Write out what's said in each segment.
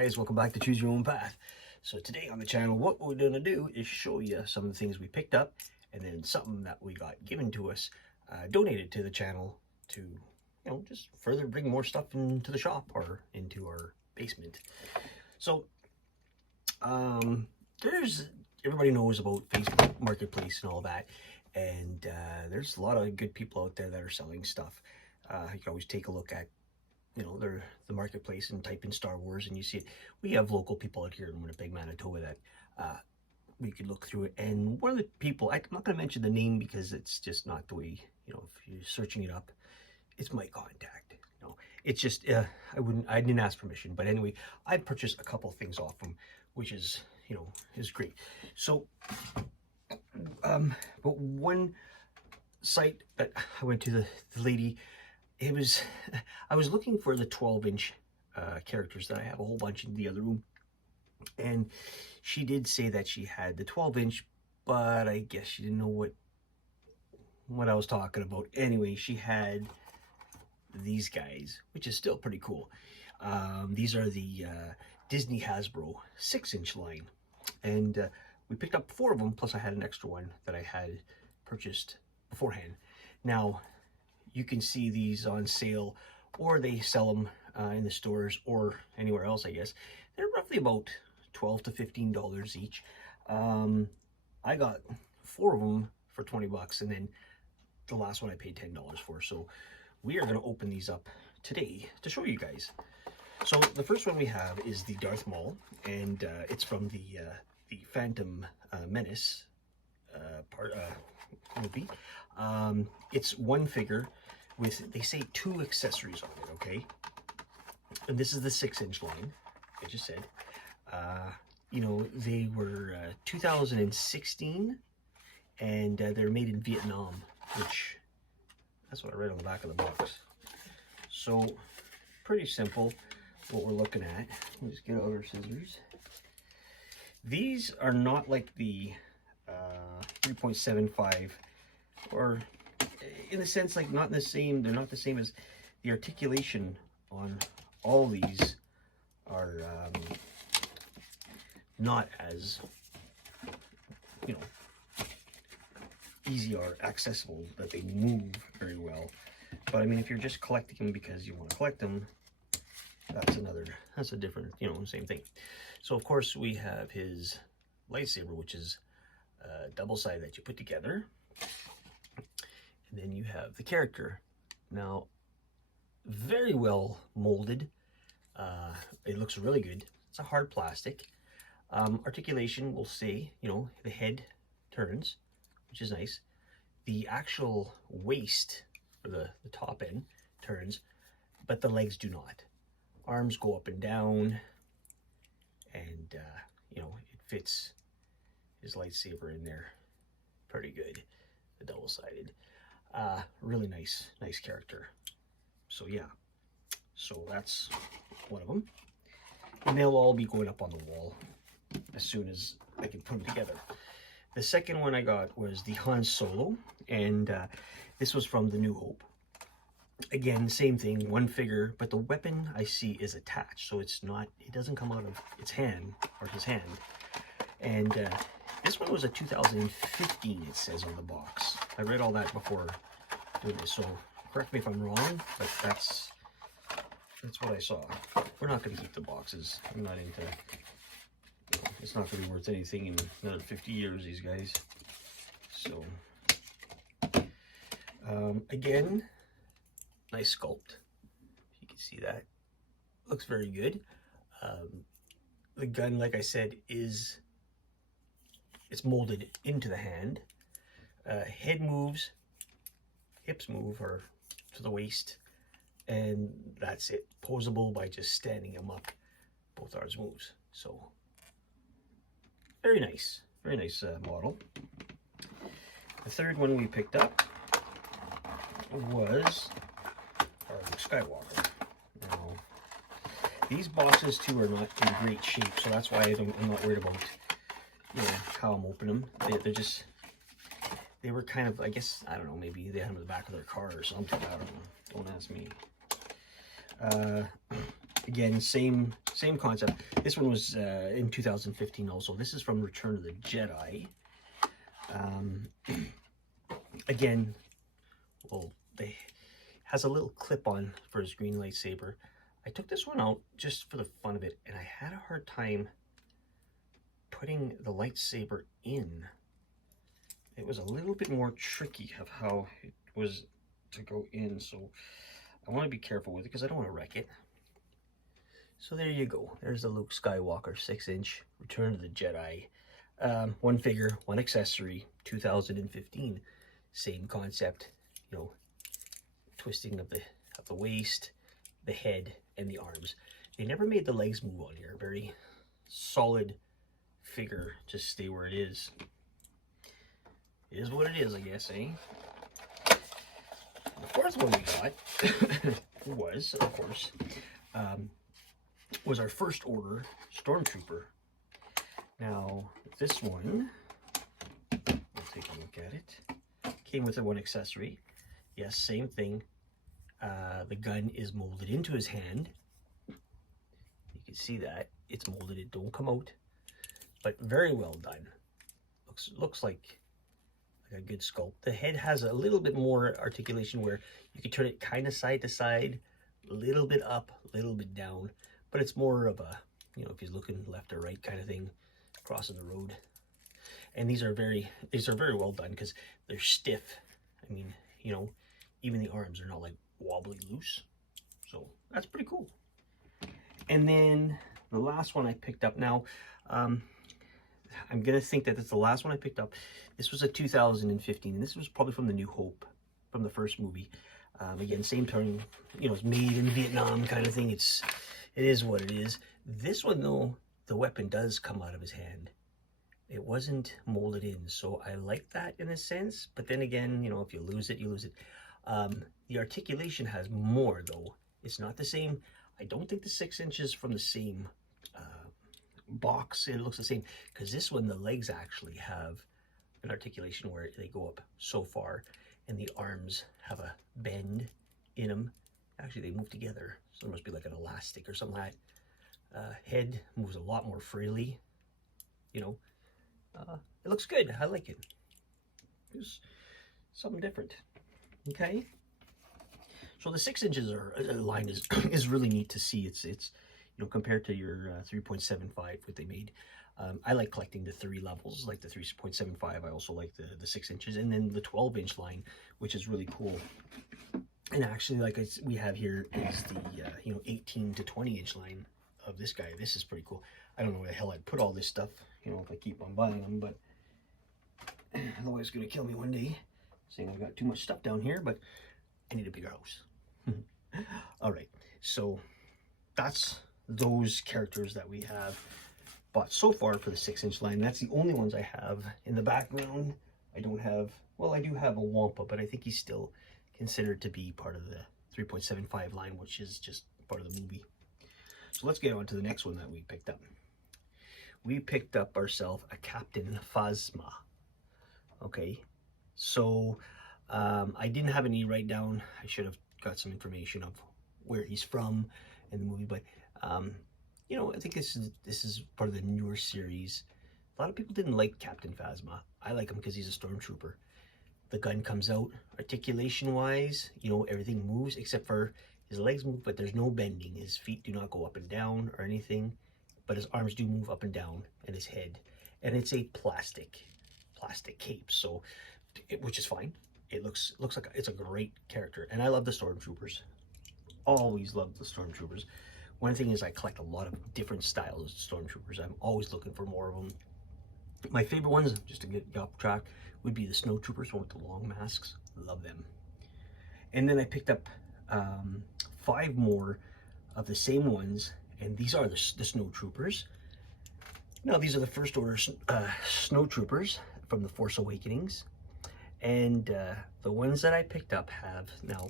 guys, welcome back to Choose Your Own Path. So today on the channel, what we're going to do is show you some of the things we picked up and then something that we got given to us, donated to the channel to, just further bring more stuff into the shop or into our basement. So, everybody knows about Facebook Marketplace and all that, and there's a lot of good people out there that are selling stuff. You can always take a look at the marketplace and type in Star Wars and you see it. We have local people out here in Winnipeg, Manitoba that we could look through it. And one of the people, I'm not going to mention the name because it's just not the way, if you're searching it up, it's my contact. It's just, I didn't ask permission, but anyway, I purchased a couple things off him, which is, is great. So, but one site that I went to, the lady, I was looking for the 12-inch characters that I have a whole bunch in the other room, and she did say that she had the 12-inch, but I guess she didn't know what I was talking about. Anyway, she had these guys, which is still pretty cool. These are the Disney Hasbro 6-inch line, and we picked up 4 of them, plus I had an extra one that I had purchased beforehand. Now, you can see these on sale, or they sell them in the stores or anywhere else, I guess. They're roughly about $12 to $15 each. I got 4 of them for 20 bucks, and then the last one I paid $10 for. So we are going to open these up today to show you guys. So the first one we have is the Darth Maul, and it's from the Phantom Menace movie. It's one figure with, they say, 2 accessories on it, okay? And this is the 6-inch line, I just said. They were 2016, and they're made in Vietnam, which, that's what I read on the back of the box. So, pretty simple what we're looking at. Let's get out our scissors. These are not like the 3.75, or in a sense, like not the same. They're not the same as the articulation on all these are not as easy or accessible, that they move very well. But I mean, if you're just collecting them because you want to collect them, that's a different, same thing. So of course we have his lightsaber, which is double-sided that you put together. And then you have the character. Now, very well molded. It looks really good. It's a hard plastic. Articulation will say, the head turns, which is nice. The actual waist, or the top end, turns, but the legs do not. Arms go up and down, and, it fits his lightsaber in there pretty good. The double-sided. Really nice character. So yeah, so that's one of them, and they'll all be going up on the wall as soon as I can put them together. The second one I got was the Han Solo, and this was from the New Hope. Again, same thing, one figure, but the weapon I see is attached, so it doesn't come out of its hand, or his hand. And this one was a 2015, it says on the box. I read all that before doing this, so correct me if I'm wrong, but that's what I saw. We're not going to keep the boxes. I'm not into, it's not going to be worth anything in another 50 years, these guys. So, again, nice sculpt. You can see that. Looks very good. The gun, like I said, it's molded into the hand. Head moves, hips move, or to the waist, and that's it. Posable by just standing them up. Both ours moves. So, very nice model. The third one we picked up was our Luke Skywalker. Now, these boxes too are not in great shape, so that's why I'm not worried about how I'm opening them. They were kind of, I guess, I don't know, maybe they had them in the back of their car or something. I don't know. Don't ask me. Again, same same concept. This one was in 2015 also. This is from Return of the Jedi. Again, well, they has a little clip on for his green lightsaber. I took this one out just for the fun of it, and I had a hard time putting the lightsaber in. It was a little bit more tricky of how it was to go in, so I want to be careful with it because I don't want to wreck it. So there you go. There's the Luke Skywalker 6-inch Return of the Jedi. One figure, one accessory, 2015. Same concept, you know, twisting of the waist, the head, and the arms. They never made the legs move on here. Very solid figure, just stay where it is. It is what it is, I guess, eh? The fourth one we got was, of course, was our first order Stormtrooper. Now, this one, we'll take a look at it. Came with a one accessory. Yes, same thing. The gun is molded into his hand. You can see that. It's molded. It don't come out. But very well done. Looks like a good sculpt. The head has a little bit more articulation where you can turn it kind of side to side, a little bit up, a little bit down, but it's more of a, you know, if he's looking left or right kind of thing, crossing the road. And these are very well done because they're stiff. I mean, you know, even the arms are not like wobbly loose. So that's pretty cool. And then the last one I picked up now, I'm going to think that it's the last one I picked up. This was a 2015, and this was probably from the New Hope, from the first movie. Again, same term, you know, it's made in Vietnam kind of thing. It is what it is. This one, though, the weapon does come out of his hand. It wasn't molded in, so I like that in a sense. But then again, you know, if you lose it, you lose it. The articulation has more, though. It's not the same. I don't think the 6 inches from the same box, it looks the same, because this one, the legs actually have an articulation where they go up so far, and the arms have a bend in them. Actually, they move together, so there must be like an elastic or something like that. Head moves a lot more freely, you know. It looks good. I like it. It's something different. Okay. So the 6 inches line is really neat to see. It's you know, compared to your 3.75 what they made. I like collecting the 3 levels, like the 3.75. I also like the 6 inches, and then the 12-inch line, which is really cool. And actually, like we have here is the you know, 18 to 20-inch line of this guy. This is pretty cool. I don't know where the hell I'd put all this stuff, you know, if I keep on buying them, but otherwise it's gonna kill me one day, saying I've got too much stuff down here. But I need a bigger house. All right, so that's those characters that we have bought so far for the 6-inch line. That's the only ones I have. In the background, I don't have, well, I do have a Wampa, but I think he's still considered to be part of the 3.75 line, which is just part of the movie. So let's get on to the next one that we picked up. We picked up ourselves a Captain Phasma. Okay, so I didn't have any write down. I should have got some information of where he's from in the movie, but you know, I think this is part of the newer series. A lot of people didn't like Captain Phasma. I like him because he's a stormtrooper. The gun comes out, articulation wise, you know, everything moves except for his legs move, but there's no bending. His feet do not go up and down or anything, but his arms do move up and down, and his head. And it's a plastic cape, so which is fine. It looks like it's a great character, and I love the stormtroopers. Always loved the stormtroopers. One thing is I collect a lot of different styles of stormtroopers. I'm always looking for more of them. My favorite ones, just to get off track, would be the snowtroopers, one with the long masks. Love them. And then I picked up 5 more of the same ones, and these are the snowtroopers. Now, these are the first order snowtroopers from the Force Awakenings, and the ones that I picked up have, now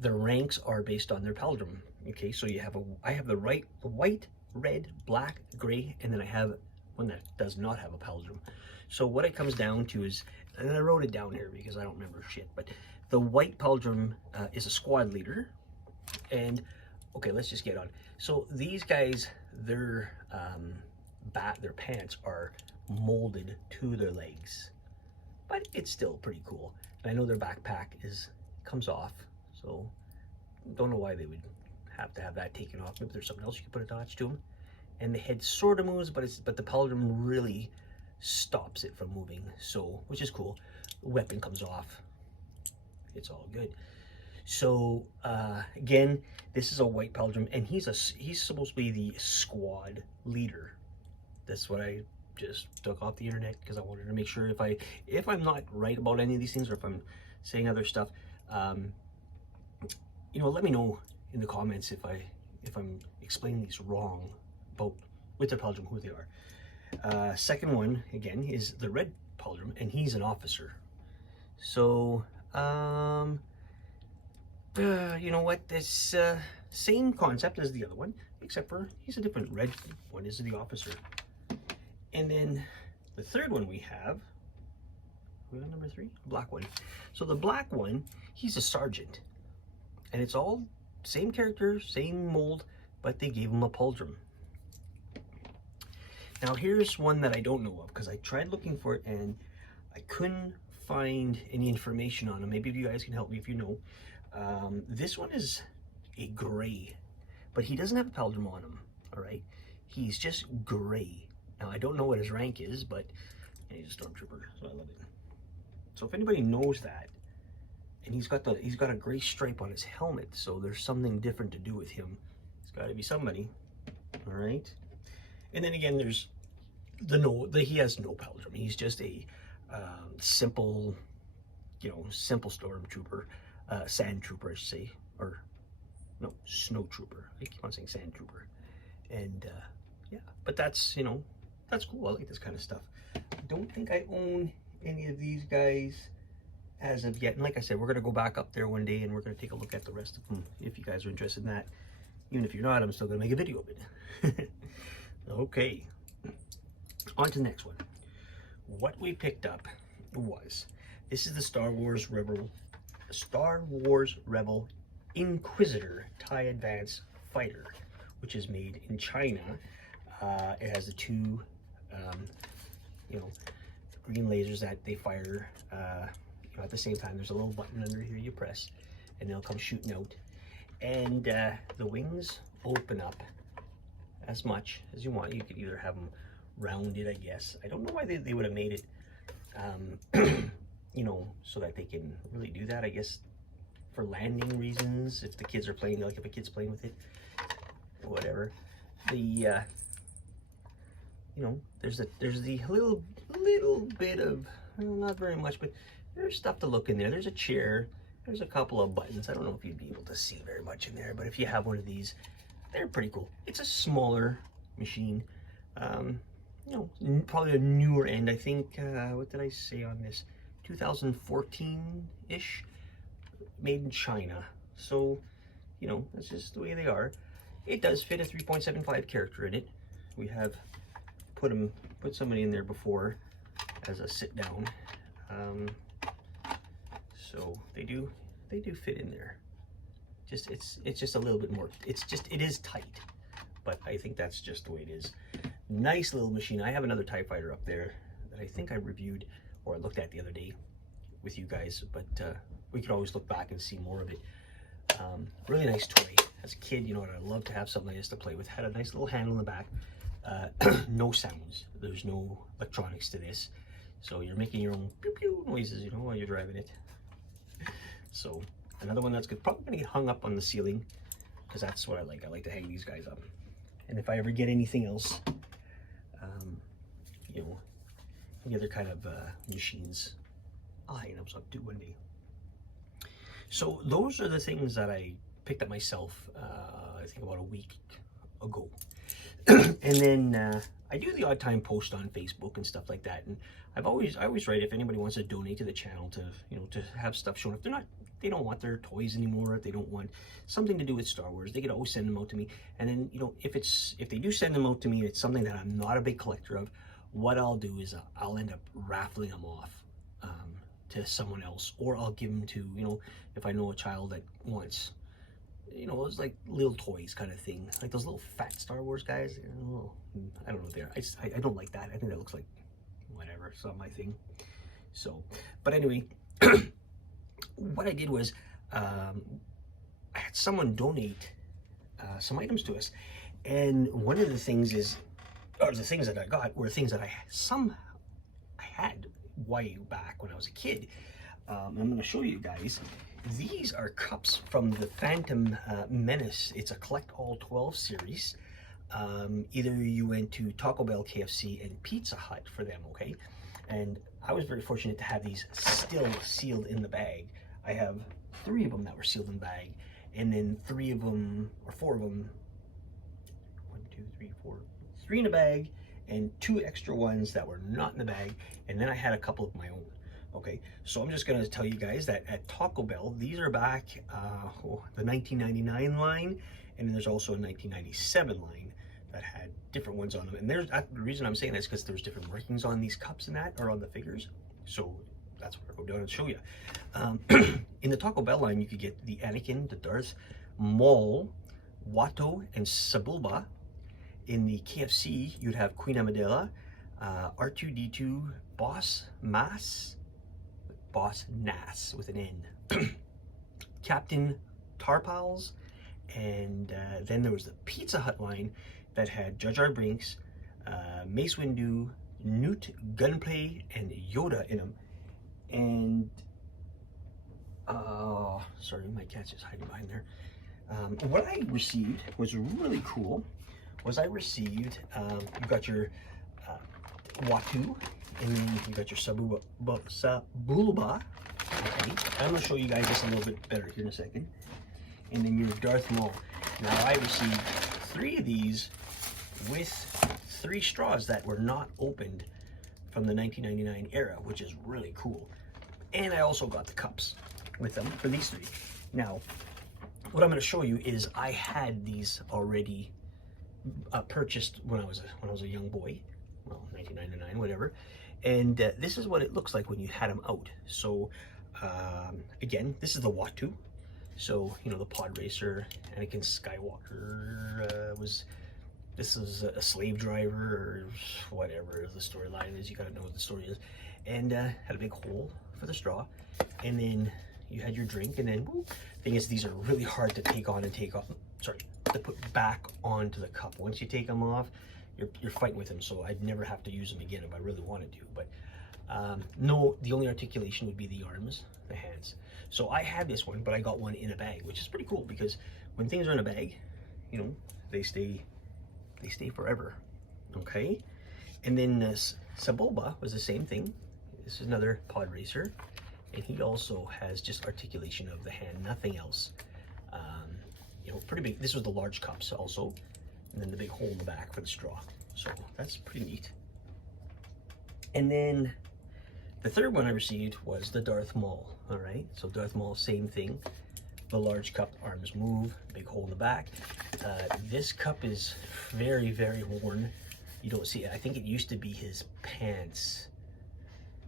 their ranks are based on their paladin. Okay, so you have I have the white, red, black, gray, and then I have one that does not have a paladin. So what it comes down to is, and I wrote it down here because I don't remember shit, but the white paladin is a squad leader, and okay, let's just get on. So these guys, their pants are molded to their legs, but it's still pretty cool. And I know their backpack comes off, so don't know why they would have to have that taken off. Maybe there's something else you can put attached to them. And the head sort of moves, but the pauldron really stops it from moving, so, which is cool. The weapon comes off. It's all good. So again, this is a white pauldron, and he's supposed to be the squad leader. That's what I just took off the internet, because I wanted to make sure if I'm not right about any of these things, or if I'm saying other stuff, you know, let me know in the comments if I'm explaining these wrong about with the pauldron, who they are. Second one again is the red pauldron, and he's an officer. So you know what, this same concept as the other one, except for he's a different red one, is the officer. And then the third one we have number 3, black one. So the black one, he's a sergeant, and it's all same character, same mold, but they gave him a pauldron. Now here's one that I don't know of, because I tried looking for it and I couldn't find any information on him. Maybe you guys can help me if you know. This one is a gray, but he doesn't have a pauldron on him, all right? He's just gray. Now I don't know what his rank is, but he's a stormtrooper, so I love it. So if anybody knows that, and he's got a gray stripe on his helmet, so there's something different to do with him. It's got to be somebody, all right? And then again, there's he has no pauldron. He's just a simple, you know, simple stormtrooper, sand trooper, I should say, or no, snow trooper. I keep on saying sand trooper, and yeah. But that's, you know, that's cool. I like this kind of stuff. I don't think I own any of these guys as of yet. And like I said, we're gonna go back up there one day and we're gonna take a look at the rest of them. If you guys are interested in that, even if you're not, I'm still gonna make a video of it. Okay, on to the next one. What we picked up was, this is the Star Wars Rebel Inquisitor TIE Advance Fighter, which is made in China. It has the two, you know, green lasers that they fire you know, at the same time. There's a little button under here you press, and they'll come shooting out. And the wings open up as much as you want. You could either have them rounded, I guess. I don't know why they would have made it, you know, so that they can really do that. I guess for landing reasons, if the kids are playing, like if a kid's playing with it, whatever. The you know, there's the little bit of, well, not very much, but there's stuff to look in there. There's a chair. There's a couple of buttons. I don't know if you'd be able to see very much in there, but if you have one of these, they're pretty cool. It's a smaller machine. You know, probably a newer end. I think, what did I say on this? 2014-ish, made in China. So, you know, that's just the way they are. It does fit a 3.75 character in it. We have put somebody in there before as a sit down. So they do fit in there. Just it's just a little bit more. It is tight, but I think that's just the way it is. Nice little machine. I have another TIE Fighter up there that I think I reviewed or I looked at the other day with you guys, but we could always look back and see more of it. Really nice toy. As a kid, you know what, I'd love to have something like this to play with. Had a nice little handle in the back. No sounds. There's no electronics to this, so you're making your own pew pew noises, you know, while you're driving it. So another one that's probably gonna get hung up on the ceiling, because that's what I like. I like to hang these guys up. And if I ever get anything else, you know, any other kind of machines, I'll hang them up too one day. So those are the things that I picked up myself, I think about a week ago. And then I do the odd time post on Facebook and stuff like that. And I always write if anybody wants to donate to the channel to, you know, to have stuff shown. If they don't want their toys anymore, if they don't want something to do with Star Wars, they could always send them out to me. And then, you know, if they do send them out to me, it's something that I'm not a big collector of. What I'll do is I'll end up raffling them off to someone else, or I'll give them to, you know, if I know a child that wants, you know, it was like little toys kind of thing, like those little fat Star Wars guys. I don't know what they are. I don't like that. I think that looks like whatever. It's not my thing. So, but anyway, what I did was I had someone donate some items to us, and one of the things is, or the things that I got were things that I had way back when I was a kid. I'm going to show you guys. These are cups from the Phantom Menace. It's a collect all 12 series. Either you went to Taco Bell, KFC, and Pizza Hut for them, okay? And I was very fortunate to have these still sealed in the bag. I have 3 of them that were sealed in the bag, and then 3 of them, or 4 of them, 1, 2, 3, 4, 3 in a bag, and 2 extra ones that were not in the bag, and then I had a couple of my own. Okay, so I'm just gonna tell you guys that at Taco Bell, these are back the 1999 line, and then there's also a 1997 line that had different ones on them. And there's the reason I'm saying that is because there's different markings on these cups and that, or on the figures. So that's what I'll go down and show you. In the Taco Bell line, you could get the Anakin, the Darth Maul, Watto, and Sebulba. In the KFC, you'd have Queen Amidala, R2-D2, Boss Nass with an N, Captain Tarpals, and then there was the Pizza Hut line that had Jar Jar Binks, Mace Windu, Newt Gunplay, and Yoda in them. And sorry, my cat's just hiding behind there. What I received was really cool. I received, you got your Watto, and then you got your Sebulba. Okay, I'm going to show you guys this a little bit better here in a second. And then your Darth Maul. Now I received 3 of these with 3 straws that were not opened from the 1999 era, which is really cool. And I also got the cups with them for these 3. Now, what I'm going to show you is I had these already purchased when I was a young boy, well, 1999, whatever. And this is what it looks like when you had them out. So again, this is the Watto. So, you know, the pod racer, Anakin Skywalker this is a slave driver, or whatever the storyline is. You gotta know what the story is. And had a big hole for the straw. And then you had your drink, and then, woo, thing is, these are really hard to take on and take off. Sorry, to put back onto the cup. Once you take them off, you're fighting with them. So I'd never have to use them again if I really wanted to. But no, the only articulation would be the arms, the hands. So I had this one, but I got one in a bag, which is pretty cool because when things are in a bag, you know, they stay forever. Okay, and then Sebulba was the same thing. This is another pod racer, and he also has just articulation of the hand, nothing else. You know, pretty big. This was the large cups also, and then the big hole in the back for the straw. So that's pretty neat. And then the third one I received was the Darth Maul. All right, so Darth Maul, same thing. The large cup, arms move, big hole in the back. This cup is very, very worn. You don't see it. I think it used to be his pants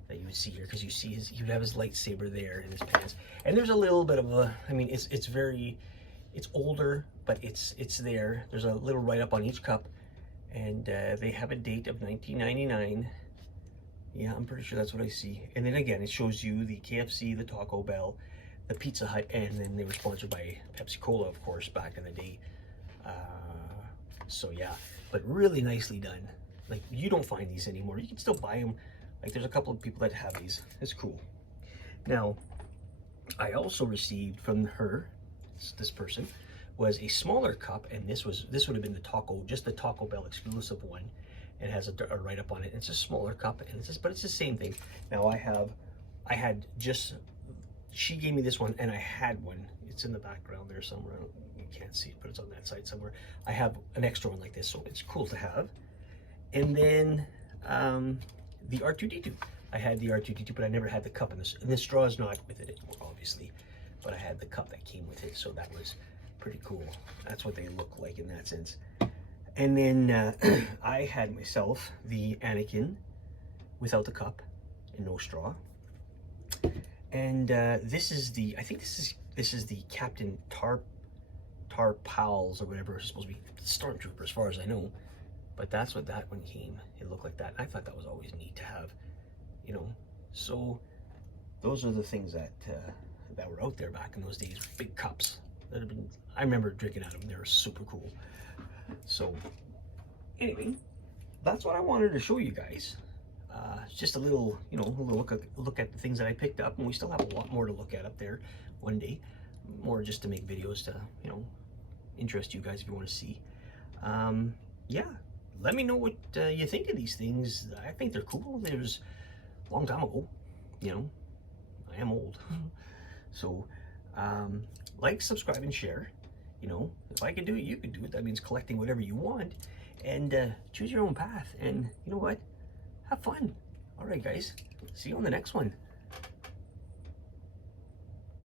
that you would see here, because you see he would have his lightsaber there in his pants. And there's a little bit of a, I mean, it's older, but it's there. There's a little write-up on each cup, and they have a date of 1999. Yeah, I'm pretty sure that's what I see. And then again, it shows you the KFC, the Taco Bell, the Pizza Hut, and then they were sponsored by Pepsi Cola, of course, back in the day. So yeah, but really nicely done. Like, you don't find these anymore. You can still buy them. Like, there's a couple of people that have these. It's cool. Now, I also received from her, this person, was a smaller cup, and this would have been just the Taco Bell exclusive one. It has a write-up on it. It's a smaller cup, and but it's the same thing. Now she gave me this one, and I had one. It's in the background there somewhere. You can't see it, but it's on that side somewhere. I have an extra one like this, so it's cool to have. And then the R2-D2. I had the R2-D2, but I never had the cup in this. And the straw is not with it anymore, obviously. But I had the cup that came with it, so that was pretty cool. That's what they look like in that sense. And then I had myself the Anakin without the cup and no straw. And this is the, I think this is the Captain Tar Pals or whatever. It's supposed to be Stormtrooper as far as I know. But that's what that one came. It looked like that. I thought that was always neat to have, you know. So those are the things that that were out there back in those days. Big cups that have been. I remember drinking out of them. They were super cool. So anyway, that's what I wanted to show you guys. Just a little, you know, a little look at the things that I picked up, and we still have a lot more to look at up there one day. More just to make videos to, you know, interest you guys if you want to see. Yeah, let me know what you think of these things. I think they're cool. There's a long time ago, you know, I am old. So, like, subscribe, and share. You know, if I can do it, you can do it. That means collecting whatever you want, and choose your own path. And you know what? Have fun. All right, guys. See you on the next one.